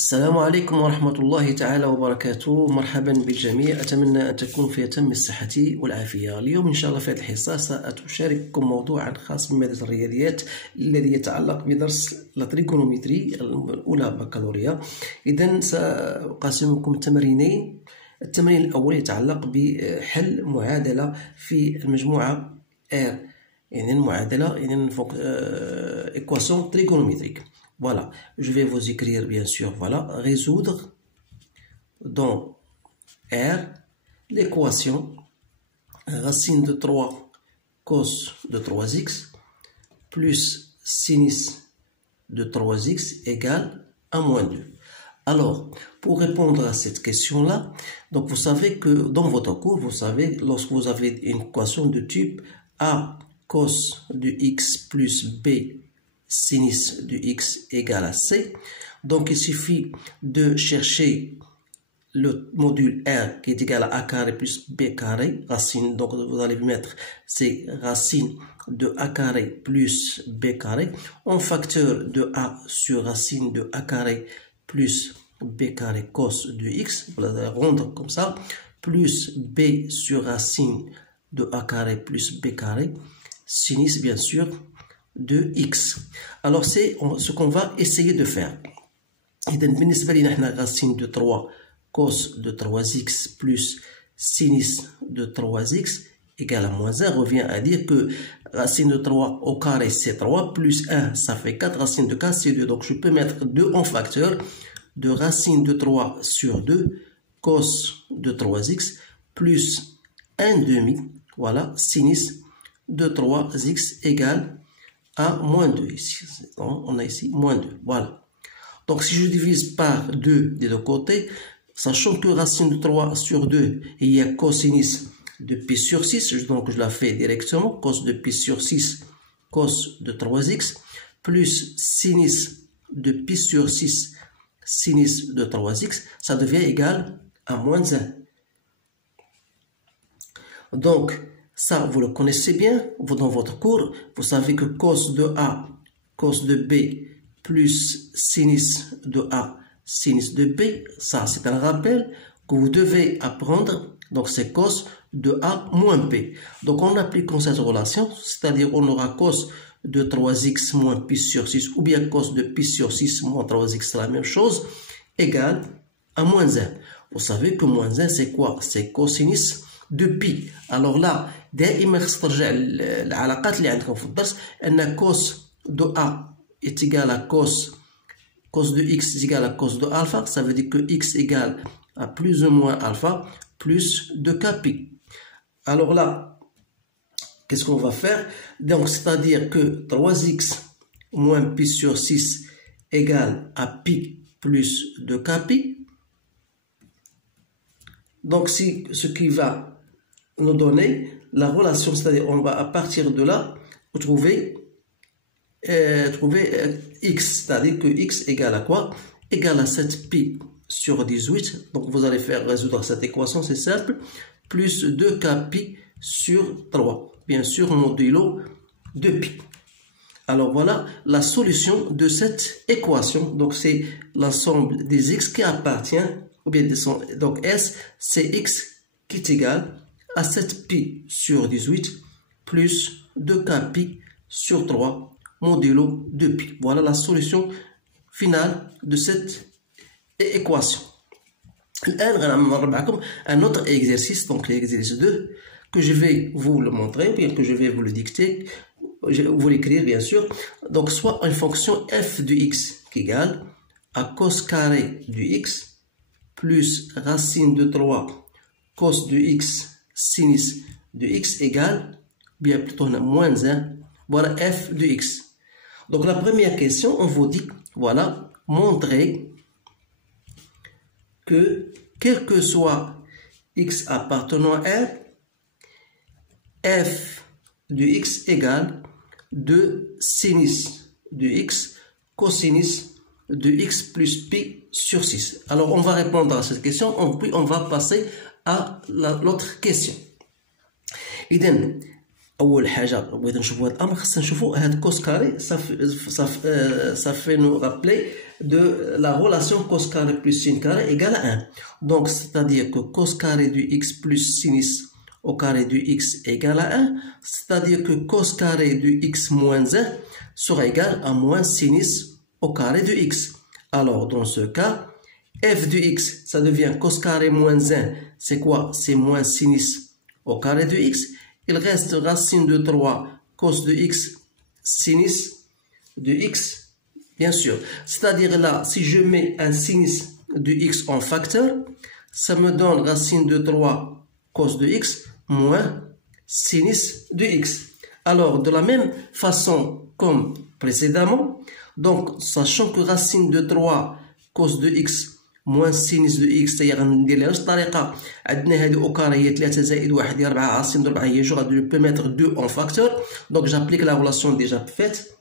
السلام عليكم ورحمة الله تعالى وبركاته. مرحبا بالجميع، أتمنى أن تكون في أتم الصحة والعافية. اليوم إن شاء الله في هذه الحصة سأشارككم موضوعا خاص بمادة الرياضيات الذي يتعلق بدرس التريغونومتري الأولى بكالوريا. إذن سأقسمكم تمرينين. التمرين الأول يتعلق بحل معادلة في المجموعة R، يعني المعادلة équation trigonométrique. Voilà, je vais vous écrire bien sûr, voilà, résoudre dans R l'équation racine de 3 cos de 3x plus sinus de 3x égale à moins 2. Alors, pour répondre à cette question-là, donc vous savez que dans votre cours, vous savez, lorsque vous avez une équation de type A cos de x plus B sinus de x égale à c, donc il suffit de chercher le module R qui est égal à a carré plus b carré, racine, donc vous allez mettre c'est racine de a carré plus b carré en facteur de a sur racine de a carré plus b carré cos de x, vous allez rendre comme ça, plus b sur racine de a carré plus b carré, sinus bien sûr de x. Alors c'est ce qu'on va essayer de faire. إذا بالنسبة لنا احنا racine de 3 cos de 3x plus sinus de 3x égale à moins 1 revient à dire que racine de 3 au carré c'est 3 plus 1 ça fait 4, racine de 4 c'est 2. Donc je peux mettre 2 en facteur de racine de 3 sur 2 cos de 3x plus 1 demi, voilà, sinus de 3x égale à moins 2 ici. On a ici moins 2, voilà. Donc si je divise par 2 des deux côtés, sachant que racine de 3 sur 2, il y a cosinus de pi sur 6, donc je la fais directement, cos de pi sur 6, cos de 3x, plus sinus de pi sur 6, sinus de 3x, ça devient égal à moins 1. Donc, ça, vous le connaissez bien, vous dans votre cours, vous savez que cos de A, cos de B, plus sinus de A, sinus de B, ça c'est un rappel que vous devez apprendre, donc c'est cos de A moins B. Donc en appliquant cette relation, c'est-à-dire on aura cos de 3x moins pi sur 6, ou bien cos de pi sur 6 moins 3x, c'est la même chose, égale à moins 1. Vous savez que moins 1 c'est quoi? C'est cosinus de pi. Alors là, دائما خص ترجع العلاقات اللي عندكم في الدرس ان cos de A est égal à cos de x est égal à cos de alpha, ça veut dire que x égale à plus ou moins alpha plus 2kpi. Alors là, qu'est-ce qu'on va faire? Donc c'est-à-dire que 3x moins pi sur 6 égale à pi plus 2kpi. Donc si ce qui va nous donner la relation, c'est-à-dire on va à partir de là trouver x, c'est-à-dire que x égale à quoi? Égale à 7 pi sur 18. Donc vous allez faire résoudre cette équation, c'est simple, plus 2kpi sur 3, bien sûr modulo de pi. Alors voilà la solution de cette équation. Donc c'est l'ensemble des x qui appartient, ou bien donc S c'est x qui est égal à 7 pi sur 18 plus 2kpi sur 3 modulo 2 pi. Voilà la solution finale de cette équation. Un autre exercice, donc l'exercice 2, que je vais vous le montrer, bien que je vais vous le dicter, vous l'écrire bien sûr. Donc soit une fonction f de x qui égale à cos carré de x plus racine de 3 cos de x sinus de x égale, bien plutôt moins 1, voilà f de x. Donc la première question, on vous dit, voilà, montrer que quel que soit x appartenant à R, f de x égale de sinus de x cosinus de x plus pi sur 6. Alors on va répondre à cette question, puis on va passer à l'autre question. إذن أول حاجة بغيت نشوفوا هذا الأمر، خصنا نشوفوا هذا كوس كاري صافي نو رابلي de la relation cos carré plus sin carré égale à 1. Donc, c'est-à-dire que cos carré du x plus sinus au carré du x égale à 1, c'est-à-dire que cos carré du x moins 1 sera égal à moins sinus au carré de x. Alors, dans ce cas, f de x, ça devient cos carré moins 1. C'est quoi? C'est moins sinus au carré de x. Il reste racine de 3 cos de x sinus de x, bien sûr. C'est-à-dire là, si je mets un sinus de x en facteur, ça me donne racine de 3 cos de x moins sinus de x. Alors, de la même façon comme précédemment, donc, sachant que racine de 3 cos de x moins sinus de x, c'est-à-dire ندير نفس الطريقة عندنا هذه au carré هي 3 زائد 1 هي 4 racine de 4 هي جو je peux mettre 2 en facteur. Donc, j'applique la relation déjà faite.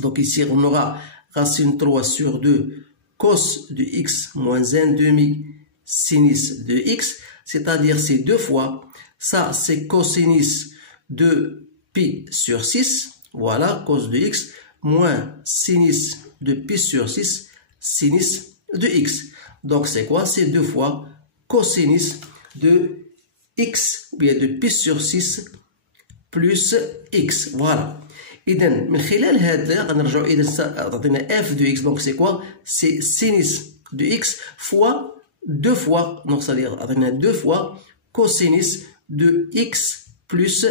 Donc, ici, on aura racine 3 sur 2 cos de x moins 1 demi sinus de x, c'est-à-dire c'est 2 fois. Ça, c'est cosinus de pi sur 6. Voilà, cos de x moins sinus de pi sur 6 sinus de x. Donc, c'est quoi? C'est 2 fois cosinus de x, ou bien de pi sur 6 plus x. Voilà. إذا من خلال هذا غنرجعوا إذا عطينا f de x. Donc, c'est quoi? C'est sinus de x fois 2 fois. Donc, c'est-à-dire عطينا 2 fois cosinus de x plus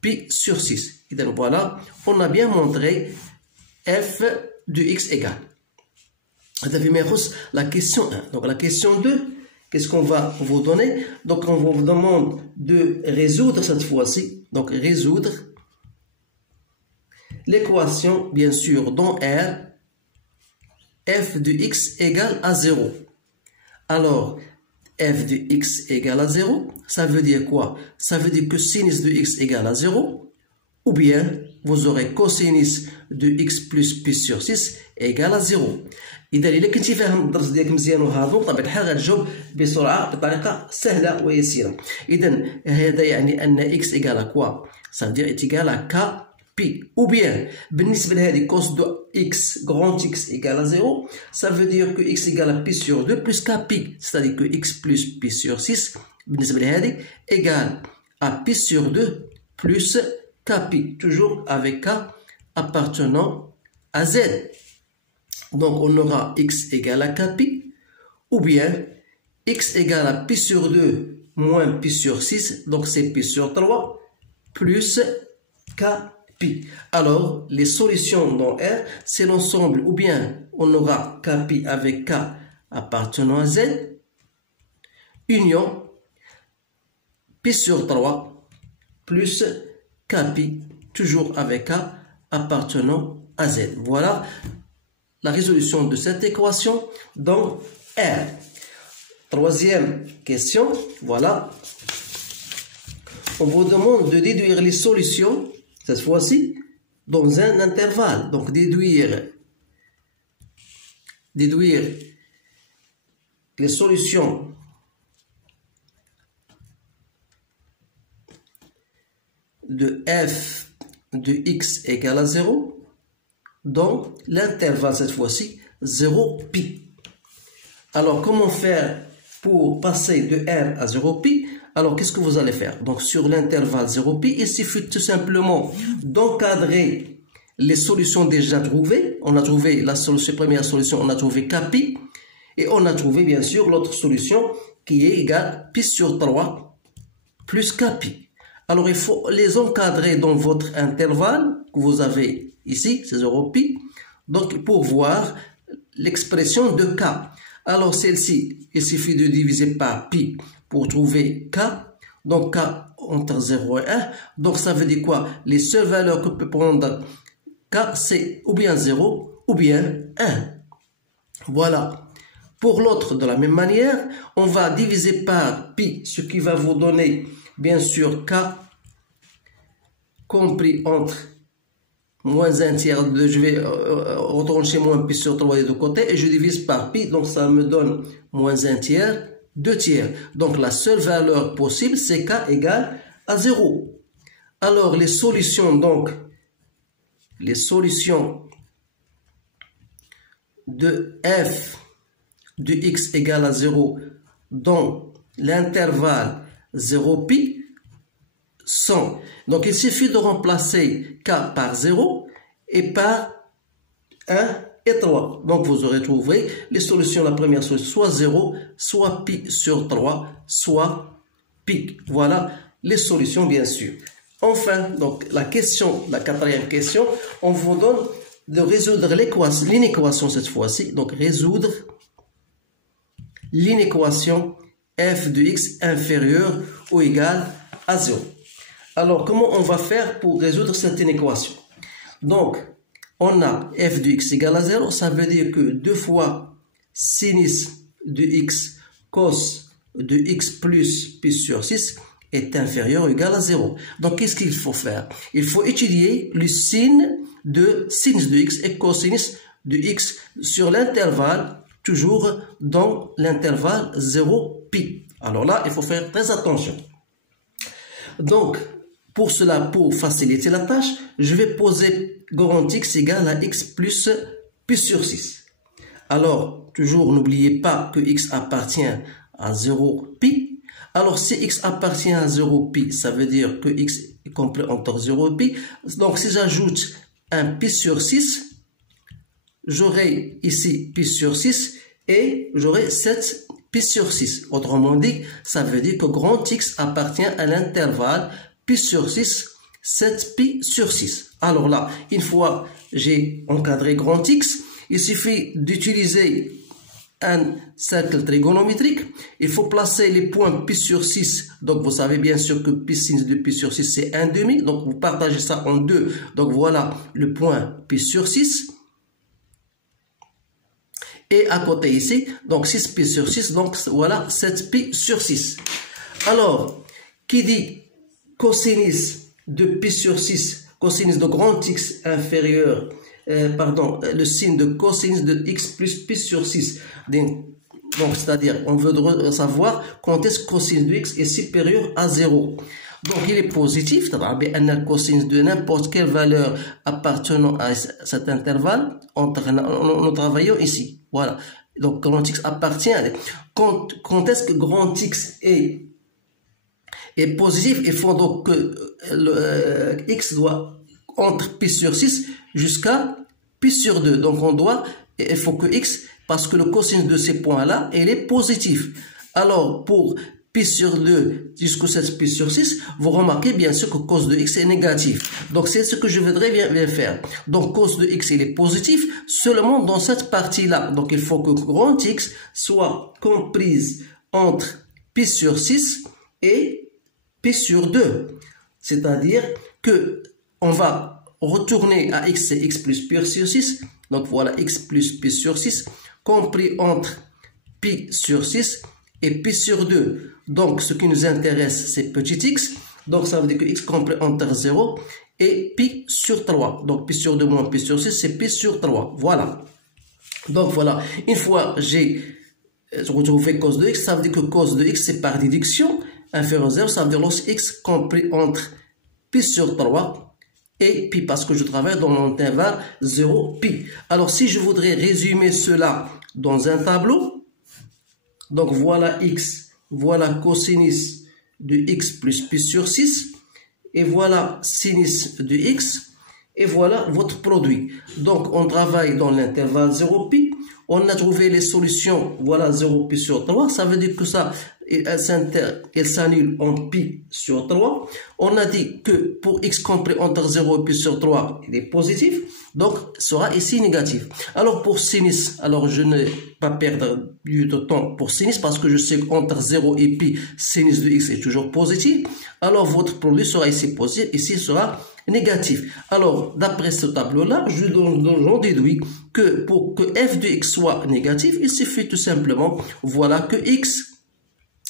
pi sur 6. Et donc voilà, on a bien montré f de x égale. La question 1. Donc la question 2, qu'est-ce qu'on va vous donner? Donc on vous demande de résoudre cette fois-ci. Donc résoudre l'équation, bien sûr, dans R, f de x égale à 0. Alors, f de x égale à 0, ça veut dire quoi? Ça veut dire que sinus de x égale à 0, ou bien vous aurez cosinus de x plus pi sur 6 égale à 0. إذا إلا كنتي فاهم الدرس ديالك مزيان وهاضو بطبيعة الحال غتجاوب بسرعة بطريقة سهلة ويسيرة. إذا هذا يعني أن x égale quoi? Ça veut dire est égal à k pi. Ou bien, بالنسبة لهذه cos de x grand x égale à 0, ça veut dire que x égale à pi sur 2 plus k pi. C'est-à-dire que x plus pi sur 6 بالنسبة لهذه égale à pi sur 2 plus k pi. Toujours avec k appartenant à z. Donc, on aura x égale à k pi, ou bien x égale à pi sur 2 moins pi sur 6, donc c'est pi sur 3, plus k pi. Alors, les solutions dans R, c'est l'ensemble, ou bien on aura k pi avec k appartenant à z, union pi sur 3, plus k pi, toujours avec k appartenant à z. Voilà la résolution de cette équation dans R. Troisième question, voilà. On vous demande de déduire les solutions, cette fois-ci, dans un intervalle. Donc, déduire les solutions de f de x égale à 0 dans l'intervalle, cette fois-ci, 0 pi. Alors, comment faire pour passer de R à 0 pi? Alors, qu'est-ce que vous allez faire? Donc, sur l'intervalle 0 pi, il suffit tout simplement d'encadrer les solutions déjà trouvées. On a trouvé la solution, première solution, on a trouvé k pi. Et on a trouvé, bien sûr, l'autre solution qui est égale pi sur 3 plus k pi. Alors, il faut les encadrer dans votre intervalle que vous avez ici, c'est 0 pi. Donc, pour voir l'expression de k. Alors, celle-ci, il suffit de diviser par pi pour trouver k. Donc, k entre 0 et 1. Donc, ça veut dire quoi? Les seules valeurs que peut prendre k, c'est ou bien 0 ou bien 1. Voilà. Pour l'autre, de la même manière, on va diviser par pi, ce qui va vous donner, bien sûr, k compris entre moins 1 tiers, je vais retrancher moins pi sur 3 des deux côtés et je divise par pi, donc ça me donne moins 1 tiers, 2 tiers. Donc la seule valeur possible, c'est k égale à 0. Alors les solutions, donc, les solutions de f de x égale à 0 dans l'intervalle 0 pi sont. Donc il suffit de remplacer k par 0 et par 1 et 3. Donc vous aurez trouvé les solutions. La première solution, soit 0, soit pi sur 3, soit pi. Voilà les solutions, bien sûr. Enfin, donc la quatrième question, on vous donne de résoudre l'inéquation cette fois-ci. Donc résoudre l'inéquation f de x inférieur ou égal à 0. Alors, comment on va faire pour résoudre cette inéquation? Donc, on a f de x égale à 0, ça veut dire que 2 fois sinus de x cos de x plus pi sur 6 est inférieur ou égal à 0. Donc, qu'est-ce qu'il faut faire? Il faut étudier le signe de sinus de x et cosinus de x sur l'intervalle, toujours dans l'intervalle 0 pi. Alors là, il faut faire très attention. Donc, pour cela, pour faciliter la tâche, je vais poser grand x égale à x plus pi sur 6. Alors, toujours n'oubliez pas que x appartient à 0 pi. Alors, si x appartient à 0 pi, ça veut dire que x est compris entre 0 pi. Donc, si j'ajoute un pi sur 6, j'aurai ici pi sur 6 et j'aurai 7 pi sur 6. Autrement dit, ça veut dire que grand x appartient à l'intervalle pi sur 6, 7 pi sur 6. Alors là, une fois j'ai encadré grand x, il suffit d'utiliser un cercle trigonométrique. Il faut placer les points pi sur 6. Donc, vous savez bien sûr que pi sinus de pi sur 6, c'est 1/2. Donc, vous partagez ça en deux. Donc, voilà le point pi sur 6. Et à côté ici, donc 6 pi sur 6, donc voilà 7 pi sur 6. Alors, qui dit cosinus de pi sur 6, cosinus de grand x inférieur, le signe de cosinus de x plus pi sur 6. Donc, c'est-à-dire, on veut savoir quand est-ce que cosinus de x est supérieur à 0. Donc, il est positif, c'est-à-dire cosinus de n'importe quelle valeur appartenant à cet intervalle, nous travaillons ici. Voilà. Donc, grand x appartient. Quand est-ce que grand x est positif, il faut donc que x doit entre pi sur 6 jusqu'à pi sur 2. Donc, il faut que x, parce que le cosinus de ces points-là, il est positif. Alors, pour pi sur 2 jusqu'au 7 pi sur 6, vous remarquez bien sûr que cos de x est négatif. Donc, c'est ce que je voudrais bien faire. Donc, cos de x, il est positif seulement dans cette partie-là. Donc, il faut que grand x soit comprise entre pi sur 6 et pi sur 2. C'est-à-dire que on va retourner à x, c'est x plus pi sur 6. Donc, voilà x plus pi sur 6 compris entre pi sur 6 et pi sur 2. Donc, ce qui nous intéresse, c'est petit x. Donc, ça veut dire que x compris entre 0 et pi sur 3. Donc, pi sur 2 moins pi sur 6, c'est pi sur 3. Voilà. Donc, voilà. Une fois j'ai retrouvé cos de x, ça veut dire que cos de x, c'est par déduction. Inférieur à 0, ça veut dire lorsque x compris entre pi sur 3 et pi, parce que je travaille dans l'intervalle 0 pi. Alors, si je voudrais résumer cela dans un tableau, donc voilà x, voilà cosinus de x plus pi sur 6, et voilà sinus de x, et voilà votre produit. Donc, on travaille dans l'intervalle 0 pi, on a trouvé les solutions, voilà 0 pi sur 3, ça veut dire que ça, elle s'annule en pi sur 3. On a dit que pour x compris entre 0 et pi sur 3, il est positif, donc sera ici négatif. Alors pour sinus, alors je ne vais pas perdre du temps pour sinus parce que je sais qu'entre 0 et pi, sinus de x est toujours positif. Alors votre produit sera ici positif, ici sera négatif. Alors d'après ce tableau-là, j'en déduis que pour que f de x soit négatif, il suffit tout simplement, voilà que x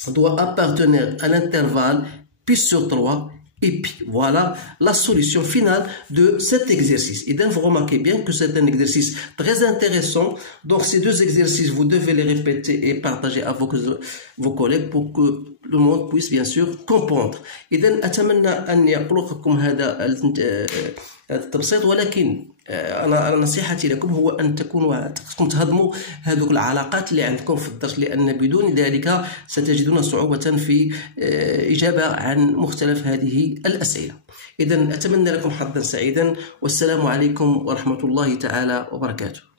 doit appartenir à l'intervalle pi sur 3 et pi. Voilà la solution finale de cet exercice. Et donc, vous remarquez bien que c'est un exercice très intéressant. Donc, ces deux exercices, vous devez les répéter et partager avec vos collègues pour que le monde puisse bien sûr comprendre. Et donc, أتمنى أن يقلقكم هذا هذا التبسيط. ولكن أنا نصيحتي لكم هو أن تكونوا تهضموا هذوك العلاقات اللي عندكم في الدرس، لأن بدون ذلك ستجدون صعوبة في إجابة عن مختلف هذه الأسئلة. إذن أتمنى لكم حظا سعيدا، والسلام عليكم ورحمة الله تعالى وبركاته.